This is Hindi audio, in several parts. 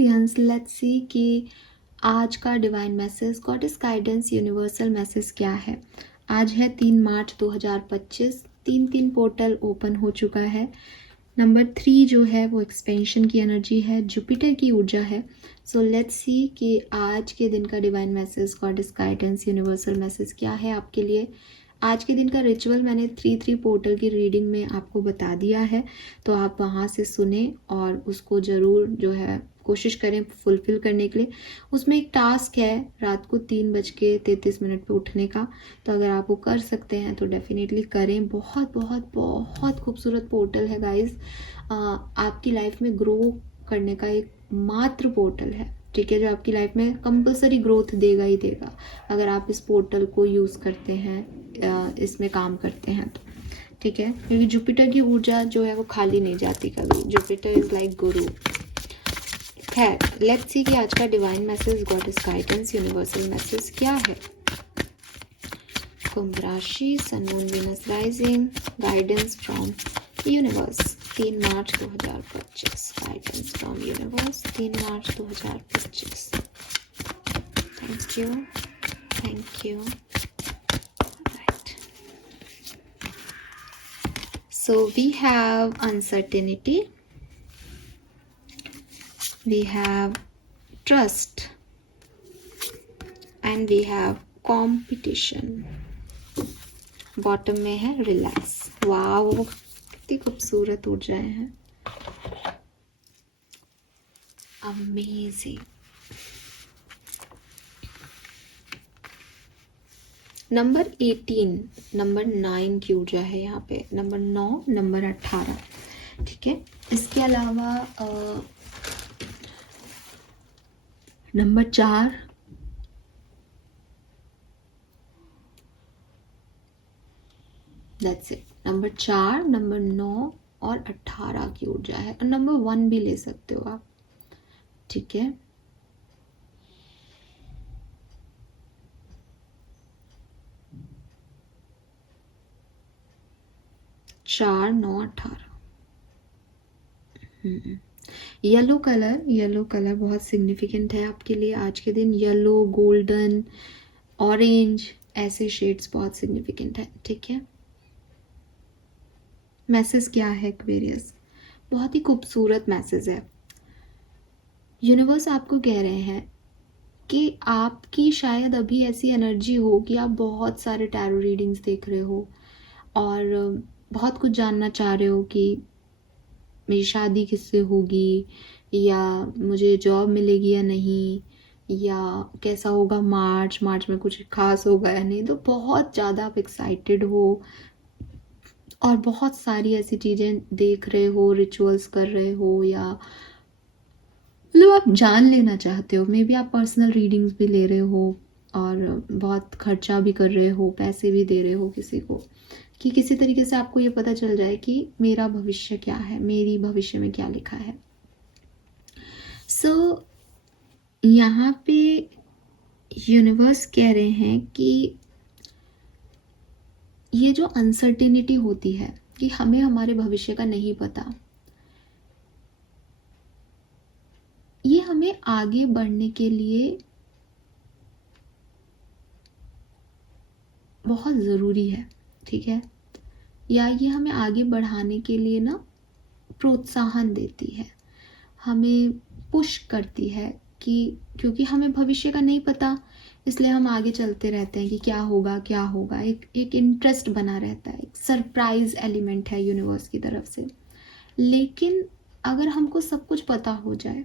एक्सपीरियंस, लेट्स सी कि आज का divine message, goddess guidance, universal message क्या है। आज है 3 मार्च 2025। तीन पोर्टल ओपन हो चुका है। नंबर 3 जो है वो एक्सपेंशन की एनर्जी है, जुपिटर की ऊर्जा है। सो लेट्स सी कि आज के दिन का divine message, goddess guidance, universal message क्या है आपके लिए। आज के दिन का रिचुअल मैंने 3 पोर्टल की रीडिंग में आपको बता दिया है, तो आप वहाँ से सुने और उसको ज़रूर जो है कोशिश करें फुलफिल करने के लिए। उसमें एक टास्क है रात को 3:33 पे उठने का, तो अगर आप वो कर सकते हैं तो डेफिनेटली करें। बहुत बहुत बहुत खूबसूरत पोर्टल है गाइस। आपकी लाइफ में ग्रो करने का एक मात्र पोर्टल है, ठीक है, जो आपकी लाइफ में कंपलसरी ग्रोथ देगा ही देगा अगर आप इस पोर्टल को यूज़ करते हैं, इसमें काम करते हैं तो, ठीक है। क्योंकि जुपिटर की ऊर्जा जो है वो खाली नहीं जाती कभी। जुपिटर इज लाइक गुरु है। लेट्स सी कि आज का divine message, goddess guidance, universal message क्या है। कुंभ राशि, sun moon Venus rising, guidance from universe 3 March 2025। Guidance from universe 3 March 2025। Thank you. Right, so we have uncertainty, we have trust and we have competition. Bottom में है रिलैक्स। वाओ, कितनी खूबसूरत ऊर्जाएं हैं, अमेजिंग। नंबर 18, नंबर 9 की ऊर्जा है यहाँ पे, नंबर 9, नंबर 18, ठीक है। इसके अलावा number 4, that's it. Number 4, number 9 और 18 की ऊर्जा है, और नंबर 1 भी ले सकते हो आप, ठीक है। चार, 9, 18। येलो कलर बहुत सिग्निफिकेंट है आपके लिए आज के दिन। येलो, गोल्डन, ऑरेंज, ऐसे शेड्स बहुत सिग्निफिकेंट है, ठीक है। मैसेज क्या है एक्वेरियस, बहुत ही खूबसूरत मैसेज है। यूनिवर्स आपको कह रहे हैं कि आपकी शायद अभी ऐसी एनर्जी हो कि आप बहुत सारे टैरो रीडिंग्स देख रहे हो और बहुत कुछ जानना चाह रहे हो कि मेरी शादी किससे होगी, या मुझे जॉब मिलेगी या नहीं, या कैसा होगा मार्च में कुछ खास होगा या नहीं। तो बहुत ज़्यादा आप एक्साइटेड हो और बहुत सारी ऐसी चीज़ें देख रहे हो, रिचुअल्स कर रहे हो, या मतलब आप जान लेना चाहते हो। मे बी आप पर्सनल रीडिंग्स भी ले रहे हो और बहुत खर्चा भी कर रहे हो, पैसे भी दे रहे हो किसी को, कि किसी तरीके से आपको ये पता चल जाए कि मेरा भविष्य क्या है, मेरी भविष्य में क्या लिखा है। सो यहाँ पे यूनिवर्स कह रहे हैं कि ये जो अनसर्टेनिटी होती है कि हमें हमारे भविष्य का नहीं पता, ये हमें आगे बढ़ने के लिए बहुत ज़रूरी है, ठीक है। या ये हमें आगे बढ़ाने के लिए ना प्रोत्साहन देती है, हमें पुश करती है कि क्योंकि हमें भविष्य का नहीं पता, इसलिए हम आगे चलते रहते हैं कि क्या होगा। एक इंटरेस्ट बना रहता है, एक सरप्राइज एलिमेंट है यूनिवर्स की तरफ से। लेकिन अगर हमको सब कुछ पता हो जाए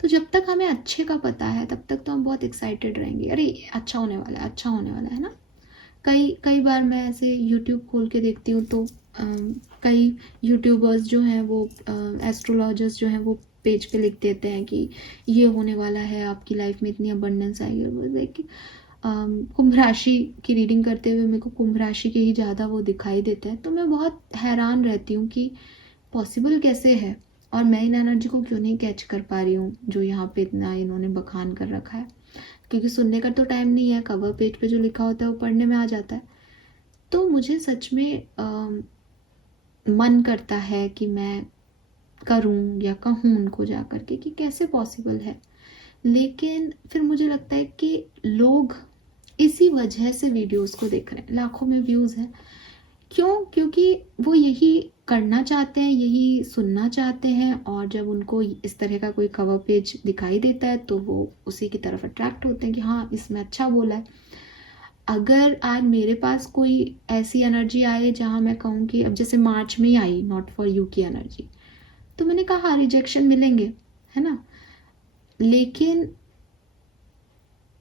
तो जब तक हमें अच्छे का पता है तब तक तो हम बहुत एक्साइटेड रहेंगे, अरे अच्छा होने वाला है ना। कई बार मैं ऐसे यूट्यूब खोल के देखती हूँ तो कई यूट्यूबर्स जो हैं वो एस्ट्रोलॉजर्स जो हैं वो पेज पे लिख देते हैं कि ये होने वाला है, आपकी लाइफ में इतनी अबंडेंस आएगी। लाइक कुंभ राशि की रीडिंग करते हुए मेरे को कुंभ राशि के ही ज़्यादा वो दिखाई देता है, तो मैं बहुत हैरान रहती हूँ कि पॉसिबल कैसे है, और मैं इन एनर्जी को क्यों नहीं कैच कर पा रही हूँ जो यहाँ पे इतना इन्होंने बखान कर रखा है। क्योंकि सुनने का तो टाइम नहीं है, कवर पेज पे जो लिखा होता है वो पढ़ने में आ जाता है। तो मुझे सच में मन करता है कि मैं करूं या कहूं उनको जा करके कि कैसे पॉसिबल है। लेकिन फिर मुझे लगता है कि लोग इसी वजह से वीडियोस को देख रहे हैं, लाखों में व्यूज़ हैं। क्यों? क्योंकि वो यही करना चाहते हैं, यही सुनना चाहते हैं, और जब उनको इस तरह का कोई कवर पेज दिखाई देता है तो वो उसी की तरफ अट्रैक्ट होते हैं कि हाँ इसमें अच्छा बोला है। अगर आज मेरे पास कोई ऐसी एनर्जी आए जहाँ मैं कहूँ कि अब जैसे मार्च में ही आई नॉट फॉर यू की एनर्जी, तो मैंने कहा रिजेक्शन मिलेंगे, है ना, लेकिन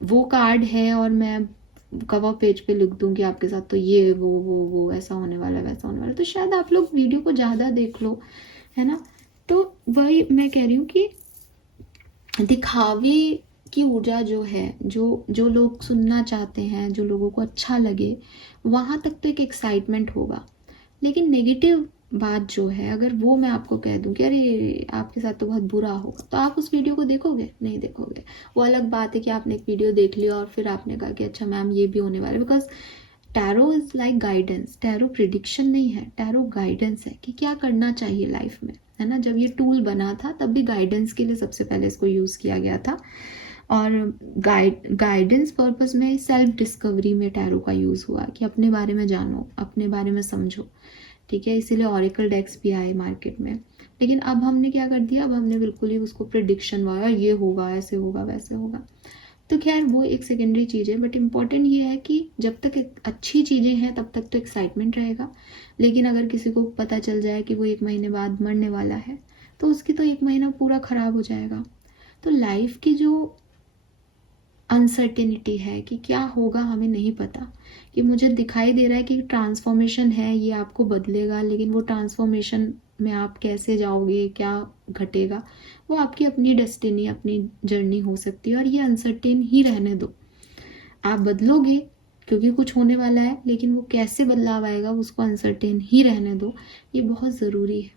वो कार्ड है और मैं कवर पेज पे लिख दूंगी आपके साथ तो ये वो ऐसा होने वाला वैसा होने वाला, तो शायद आप लोग वीडियो को ज़्यादा देख लो, है ना। तो वही मैं कह रही हूँ कि दिखावे की ऊर्जा जो है, जो जो लोग सुनना चाहते हैं, जो लोगों को अच्छा लगे, वहाँ तक तो एक एक्साइटमेंट होगा। लेकिन नेगेटिव बात जो है, अगर वो मैं आपको कह दूं कि अरे आपके साथ तो बहुत बुरा होगा, तो आप उस वीडियो को देखोगे? नहीं देखोगे। वो अलग बात है कि आपने एक वीडियो देख लिया और फिर आपने कहा कि अच्छा मैम ये भी होने वाला है, because tarot is like guidance. Tarot prediction नहीं है, टैरो गाइडेंस है कि क्या करना चाहिए लाइफ में, है ना। जब ये टूल बना था तब भी गाइडेंस के लिए सबसे पहले इसको यूज़ किया गया था, और गाइडेंस पर्पस में, सेल्फ डिस्कवरी में टैरो का यूज़ हुआ कि अपने बारे में जानो, अपने बारे में समझो, ठीक है। इसीलिए ऑरेकल डेक्स भी आए मार्केट में। लेकिन अब हमने क्या कर दिया, अब हमने बिल्कुल ही उसको प्रिडिक्शन वाला, ये होगा, ऐसे होगा, वैसे होगा। तो खैर वो एक सेकेंडरी चीज़ है, बट इम्पॉर्टेंट ये है कि जब तक अच्छी चीज़ें हैं तब तक तो एक्साइटमेंट रहेगा। लेकिन अगर किसी को पता चल जाए कि वो 1 महीने बाद मरने वाला है, तो उसकी तो 1 महीना पूरा ख़राब हो जाएगा। तो लाइफ की जो अनसर्टेनिटी है कि क्या होगा हमें नहीं पता, कि मुझे दिखाई दे रहा है कि ट्रांसफॉर्मेशन है, ये आपको बदलेगा, लेकिन वो ट्रांसफॉर्मेशन में आप कैसे जाओगे, क्या घटेगा, वो आपकी अपनी डेस्टिनी, अपनी जर्नी हो सकती है, और ये अनसर्टेन ही रहने दो। आप बदलोगे क्योंकि कुछ होने वाला है, लेकिन वो कैसे बदलाव आएगा उसको अनसर्टेन ही रहने दो, ये बहुत ज़रूरी है।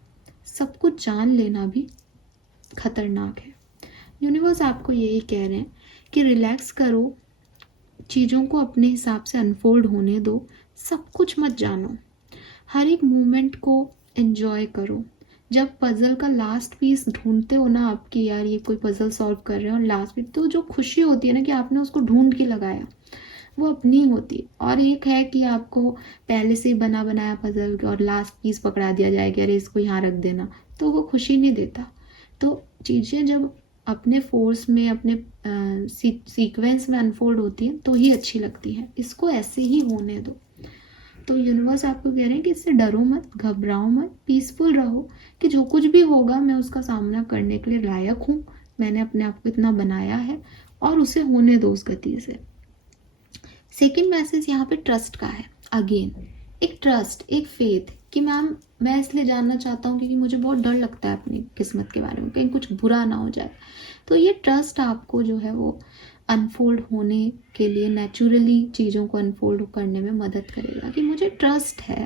सब कुछ जान लेना भी खतरनाक है। यूनिवर्स आपको यही कह रहे हैं कि रिलैक्स करो, चीज़ों को अपने हिसाब से अनफोल्ड होने दो, सब कुछ मत जानो, हर एक मोमेंट को एंजॉय करो। जब पजल का लास्ट पीस ढूंढते हो ना आपकी, यार ये कोई पजल सॉल्व कर रहे हो और लास्ट पीस, तो जो खुशी होती है ना कि आपने उसको ढूंढ के लगाया, वो अपनी होती। और एक है कि आपको पहले से बना बनाया पजल और लास्ट पीस पकड़ा दिया जाए कि अरे इसको यहाँ रख देना, तो वो खुशी नहीं देता। तो चीज़ें जब अपने फोर्स में, अपने सीक्वेंस में अनफोल्ड होती हैं तो ही अच्छी लगती हैं। इसको ऐसे ही होने दो। तो यूनिवर्स आपको कह रहे हैं कि इससे डरो मत, घबराओ मत, पीसफुल रहो कि जो कुछ भी होगा मैं उसका सामना करने के लिए लायक हूँ, मैंने अपने आप को इतना बनाया है, और उसे होने दो उस गति से। सेकेंड मैसेज यहाँ पे ट्रस्ट का है। अगेन एक ट्रस्ट, एक फेथ कि मैम मैं इसलिए जानना चाहता हूँ क्योंकि मुझे बहुत डर लगता है अपनी किस्मत के बारे में, कहीं कुछ बुरा ना हो जाए। तो ये ट्रस्ट आपको जो है वो अनफोल्ड होने के लिए, नेचुरली चीज़ों को अनफोल्ड करने में मदद करेगा कि मुझे ट्रस्ट है।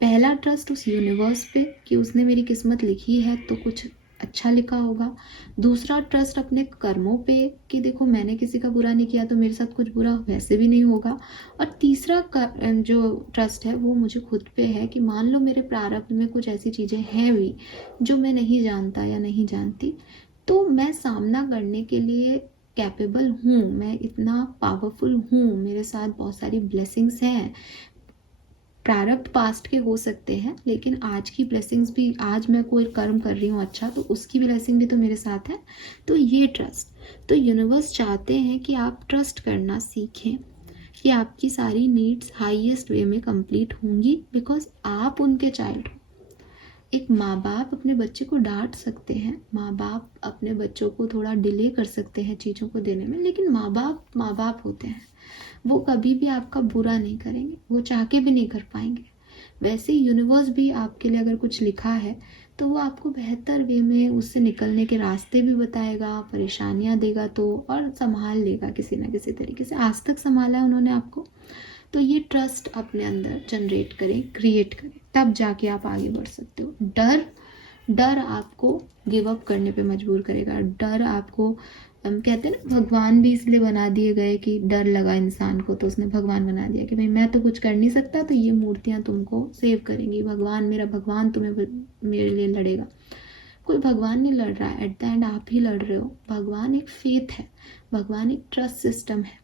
पहला ट्रस्ट उस यूनिवर्स पे कि उसने मेरी किस्मत लिखी है तो कुछ अच्छा लिखा होगा। दूसरा ट्रस्ट अपने कर्मों पे कि देखो मैंने किसी का बुरा नहीं किया तो मेरे साथ कुछ बुरा वैसे भी नहीं होगा। और तीसरा जो ट्रस्ट है वो मुझे खुद पे है कि मान लो मेरे प्रारब्ध में कुछ ऐसी चीज़ें हैं भी जो मैं नहीं जानता या नहीं जानती, तो मैं सामना करने के लिए कैपेबल हूँ, मैं इतना पावरफुल हूँ, मेरे साथ बहुत सारी ब्लेसिंग्स हैं। प्रारब्ध पास्ट के हो सकते हैं, लेकिन आज की ब्लेसिंग्स भी, आज मैं कोई कर्म कर रही हूँ अच्छा, तो उसकी ब्लेसिंग भी तो मेरे साथ है। तो ये ट्रस्ट, तो यूनिवर्स चाहते हैं कि आप ट्रस्ट करना सीखें कि आपकी सारी नीड्स हाईएस्ट वे में कंप्लीट होंगी, बिकॉज आप उनके चाइल्ड हो। एक माँ बाप अपने बच्चे को डांट सकते हैं, माँ बाप अपने बच्चों को थोड़ा डिले कर सकते हैं चीज़ों को देने में, लेकिन माँ बाप होते हैं, वो कभी भी आपका बुरा नहीं करेंगे, वो चाह के भी नहीं कर पाएंगे। वैसे ही यूनिवर्स भी आपके लिए अगर कुछ लिखा है तो वो आपको बेहतर वे में उससे निकलने के रास्ते भी बताएगा, परेशानियाँ देगा तो, और संभाल लेगा किसी ना किसी तरीके से। आज तक संभाला है उन्होंने आपको, तो ये ट्रस्ट अपने अंदर जनरेट करें, क्रिएट करें, तब जाके आप आगे बढ़ सकते हो। डर आपको गिव अप करने पे मजबूर करेगा। डर आपको, हम कहते हैं ना भगवान भी इसलिए बना दिए गए कि डर लगा इंसान को तो उसने भगवान बना दिया कि भाई मैं तो कुछ कर नहीं सकता तो ये मूर्तियाँ तुमको सेव करेंगी, भगवान, मेरा भगवान तुम्हें मेरे लिए लड़ेगा। कोई भगवान नहीं लड़ रहा है, एट द एंड आप ही लड़ रहे हो। भगवान एक फेथ है, भगवान एक ट्रस्ट सिस्टम है,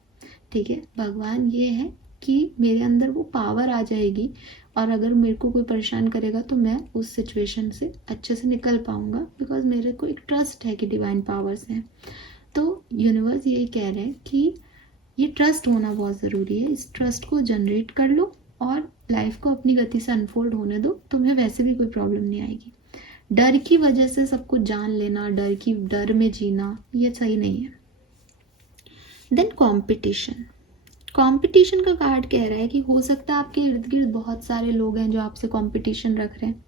ठीक है। भगवान ये है कि मेरे अंदर वो पावर आ जाएगी और अगर मेरे को कोई परेशान करेगा तो मैं उस सिचुएशन से अच्छे से निकल पाऊंगा, बिकॉज मेरे को एक ट्रस्ट है कि डिवाइन पावर्स हैं। तो यूनिवर्स यही कह रहे हैं कि ये ट्रस्ट होना बहुत ज़रूरी है, इस ट्रस्ट को जनरेट कर लो और लाइफ को अपनी गति से अनफोल्ड होने दो, तुम्हें वैसे भी कोई प्रॉब्लम नहीं आएगी। डर की वजह से सब कुछ जान लेना, डर में जीना, ये सही नहीं है। देन कंपटीशन का कार्ड कह रहा है कि हो सकता है आपके इर्द गिर्द बहुत सारे लोग हैं जो आपसे कंपटीशन रख रहे हैं,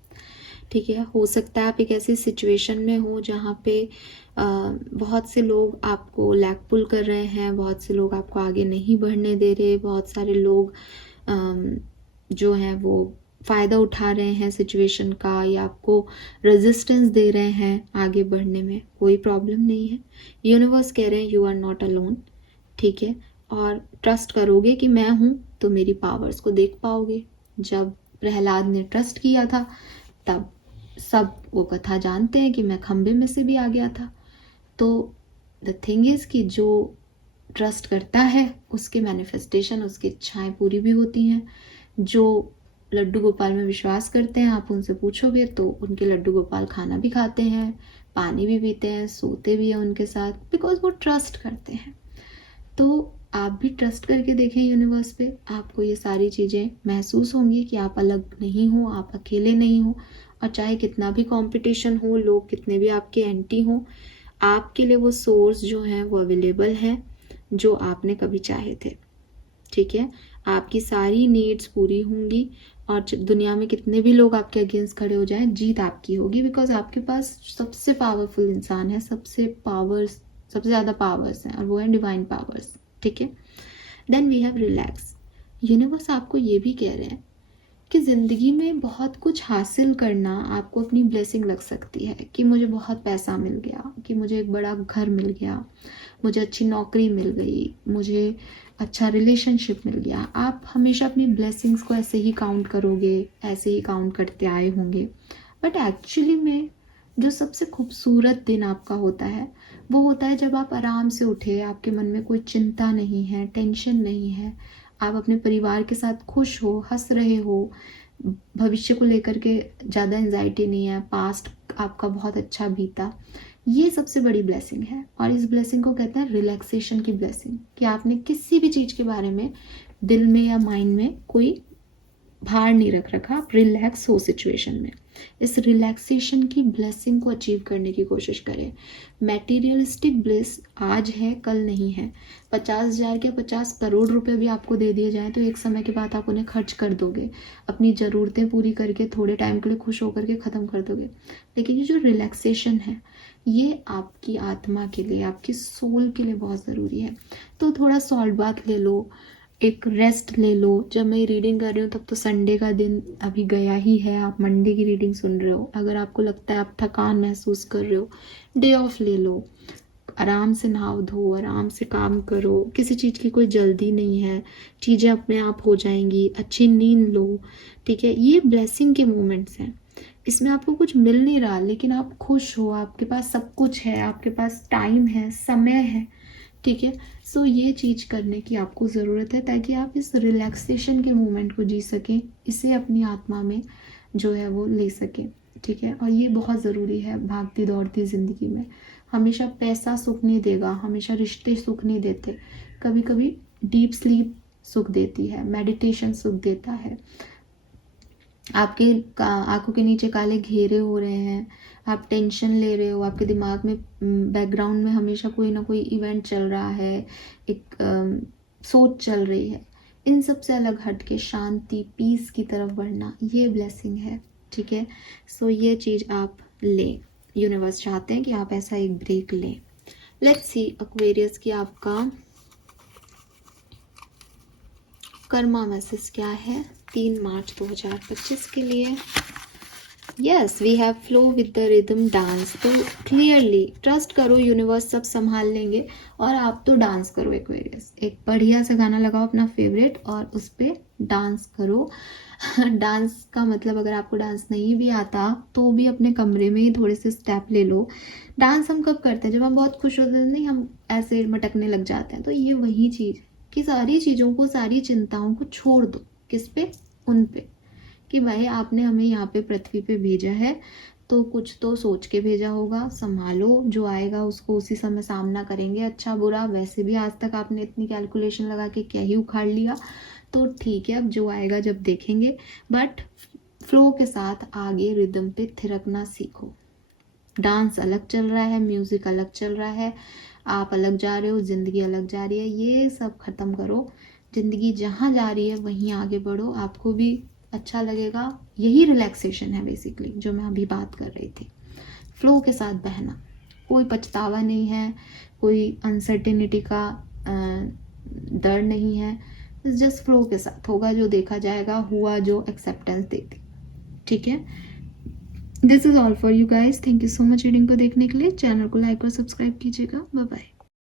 ठीक है। हो सकता है आप एक ऐसी सिचुएशन में हो जहाँ पे बहुत से लोग आपको लैग पुल कर रहे हैं, बहुत से लोग आपको आगे नहीं बढ़ने दे रहे, बहुत सारे लोग जो हैं वो फ़ायदा उठा रहे हैं सिचुएशन का या आपको रेजिस्टेंस दे रहे हैं आगे बढ़ने में। कोई प्रॉब्लम नहीं है, यूनिवर्स कह रहे हैं यू आर नॉट अलोन, ठीक है। और ट्रस्ट करोगे कि मैं हूँ तो मेरी पावर्स को देख पाओगे। जब प्रहलाद ने ट्रस्ट किया था तब सब वो कथा जानते हैं कि मैं खंबे में से भी आ गया था। तो द थिंग इज़ कि जो ट्रस्ट करता है उसके मैनिफेस्टेशन, उसकी इच्छाएं पूरी भी होती हैं। जो लड्डू गोपाल में विश्वास करते हैं, आप उनसे पूछोगे तो उनके लड्डू गोपाल खाना भी खाते हैं, पानी भी पीते हैं, सोते भी हैं उनके साथ, बिकॉज वो ट्रस्ट करते हैं। तो आप भी ट्रस्ट करके देखें यूनिवर्स पे, आपको ये सारी चीज़ें महसूस होंगी कि आप अलग नहीं हो, आप अकेले नहीं हो। और चाहे कितना भी कंपटीशन हो, लोग कितने भी आपके एंटी हों, आपके लिए वो सोर्स जो हैं वो अवेलेबल हैं जो आपने कभी चाहे थे, ठीक है। आपकी सारी नीड्स पूरी होंगी और दुनिया में कितने भी लोग आपके अगेंस्ट खड़े हो जाएं, जीत आपकी होगी, बिकॉज आपके पास सबसे पावरफुल इंसान है, सबसे ज़्यादा पावर्स हैं और वो है डिवाइन पावर्स, ठीक है। Then we have relax. Universe आपको ये भी कह रहे हैं कि ज़िंदगी में बहुत कुछ हासिल करना आपको अपनी ब्लेसिंग लग सकती है, कि मुझे बहुत पैसा मिल गया, कि मुझे एक बड़ा घर मिल गया, मुझे अच्छी नौकरी मिल गई, मुझे अच्छा रिलेशनशिप मिल गया। आप हमेशा अपनी ब्लेसिंग्स को ऐसे ही काउंट करोगे, ऐसे ही काउंट करते आए होंगे, बट एक्चुअली में जो सबसे खूबसूरत दिन आपका होता है वो होता है जब आप आराम से उठे, आपके मन में कोई चिंता नहीं है, टेंशन नहीं है, आप अपने परिवार के साथ खुश हो, हंस रहे हो, भविष्य को लेकर के ज़्यादा एंजाइटी नहीं है, पास्ट आपका बहुत अच्छा बीता। ये सबसे बड़ी ब्लेसिंग है और इस ब्लेसिंग को कहते हैं रिलैक्सेशन की ब्लेसिंग, कि आपने किसी भी चीज़ के बारे में दिल में या माइंड में कोई भार नहीं रख रखा, आप रिलैक्स हो सिचुएशन में। इस रिलैक्सेशन की ब्लेसिंग को अचीव करने की कोशिश करें। मैटीरियलिस्टिक ब्लिस आज है कल नहीं है। 50,000 के 50 करोड़ रुपए भी आपको दे दिए जाएं तो एक समय के बाद आप उन्हें खर्च कर दोगे, अपनी ज़रूरतें पूरी करके थोड़े टाइम के लिए खुश होकर के ख़त्म कर दोगे। लेकिन ये जो रिलैक्सेशन है ये आपकी आत्मा के लिए, आपकी सोल के लिए बहुत ज़रूरी है। तो थोड़ा सॉल्ट बाथ ले लो, एक रेस्ट ले लो। जब मैं रीडिंग कर रही हूँ तब तो संडे का दिन अभी गया ही है, आप मंडे की रीडिंग सुन रहे हो। अगर आपको लगता है आप थकान महसूस कर रहे हो, डे ऑफ ले लो, आराम से नहाओ धो, आराम से काम करो, किसी चीज़ की कोई जल्दी नहीं है, चीज़ें अपने आप हो जाएंगी, अच्छी नींद लो, ठीक है। ये ब्लेसिंग के मोमेंट्स हैं, इसमें आपको कुछ मिल नहीं रहा लेकिन आप खुश हो, आपके पास सब कुछ है, आपके पास टाइम है, समय है, ठीक है। सो ये चीज़ करने की आपको ज़रूरत है ताकि आप इस रिलैक्सेशन के मोमेंट को जी सकें, इसे अपनी आत्मा में जो है वो ले सकें, ठीक है। और ये बहुत ज़रूरी है भागती दौड़ती ज़िंदगी में। हमेशा पैसा सुख नहीं देगा, हमेशा रिश्ते सुख नहीं देते, कभी कभी डीप स्लीप सुख देती है, मेडिटेशन सुख देता है। आपके आंखों के नीचे काले घेरे हो रहे हैं, आप टेंशन ले रहे हो, आपके दिमाग में बैकग्राउंड में हमेशा कोई ना कोई इवेंट चल रहा है, एक सोच चल रही है, इन सब से अलग हट के शांति पीस की तरफ बढ़ना, ये ब्लेसिंग है, ठीक है। सो ये चीज़ आप लें, यूनिवर्स चाहते हैं कि आप ऐसा एक ब्रेक लें। लेट्स सी एक्वेरियस की आपका कर्मा मैसेज क्या है 3 मार्च 2025 के लिए। Yes we have flow with the rhythm dance. तो क्लियरली ट्रस्ट करो, यूनिवर्स सब संभाल लेंगे। और आप तो डांस करो एक्वेरियस, एक बढ़िया सा गाना लगाओ अपना फेवरेट और उस पर डांस करो। डांस का मतलब अगर आपको डांस नहीं भी आता तो भी अपने कमरे में ही थोड़े से स्टेप ले लो। डांस हम कब करते हैं? जब हम बहुत खुश होते हैं, नहीं हम ऐसे मटकने लग जाते हैं। तो ये वही चीज़ कि सारी चीज़ों को, सारी चिंताओं को छोड़ दो। किस पे? उन पे, कि भाई आपने हमें यहाँ पे पृथ्वी पे भेजा है तो कुछ तो सोच के भेजा होगा। संभालो, जो आएगा उसको उसी समय सामना करेंगे, अच्छा बुरा। वैसे भी आज तक आपने इतनी कैलकुलेशन लगा के क्या ही उखाड़ लिया, तो ठीक है, अब जो आएगा जब देखेंगे। बट फ्लो के साथ आगे रिदम पे थिरकना सीखो। डांस अलग चल रहा है, म्यूज़िक अलग चल रहा है, आप अलग जा रहे हो, ज़िंदगी अलग जा रही है। ये सब ख़त्म करो। ज़िंदगी जहाँ जा रही है वहीं आगे बढ़ो, आपको भी अच्छा लगेगा। यही रिलैक्सेशन है बेसिकली जो मैं अभी बात कर रही थी। फ्लो के साथ बहना, कोई पछतावा नहीं है, कोई अनसर्टेनिटी का डर नहीं है। जस्ट फ्लो के साथ होगा जो देखा जाएगा, हुआ जो एक्सेप्टेंस दे दी। ठीक है, this is all for you guys. Thank you so much reading को देखने के लिए। चैनल को लाइक और सब्सक्राइब कीजिएगा। Bye bye.